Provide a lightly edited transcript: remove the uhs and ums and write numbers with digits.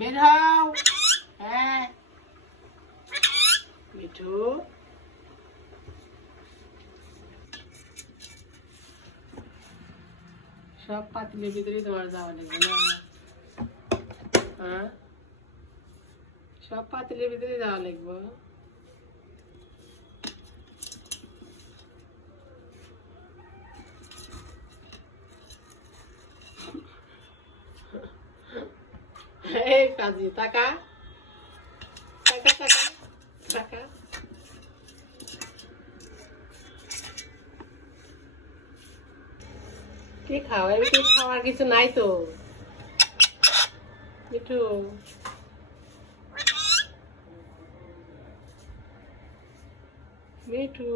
বের হও। হ্যাঁ মিঠু, সব পাতিলের ভিতরে তোমার যাওয়া লাগবে না? হ্যাঁ, সব পাতিলের ভিতরে যাওয়া লাগবে। এই কাজী টাকা টাকা টাকা টাকা। কি খাও? এই কি খাওয়ার কিছু নাই তো মিঠু? মিঠু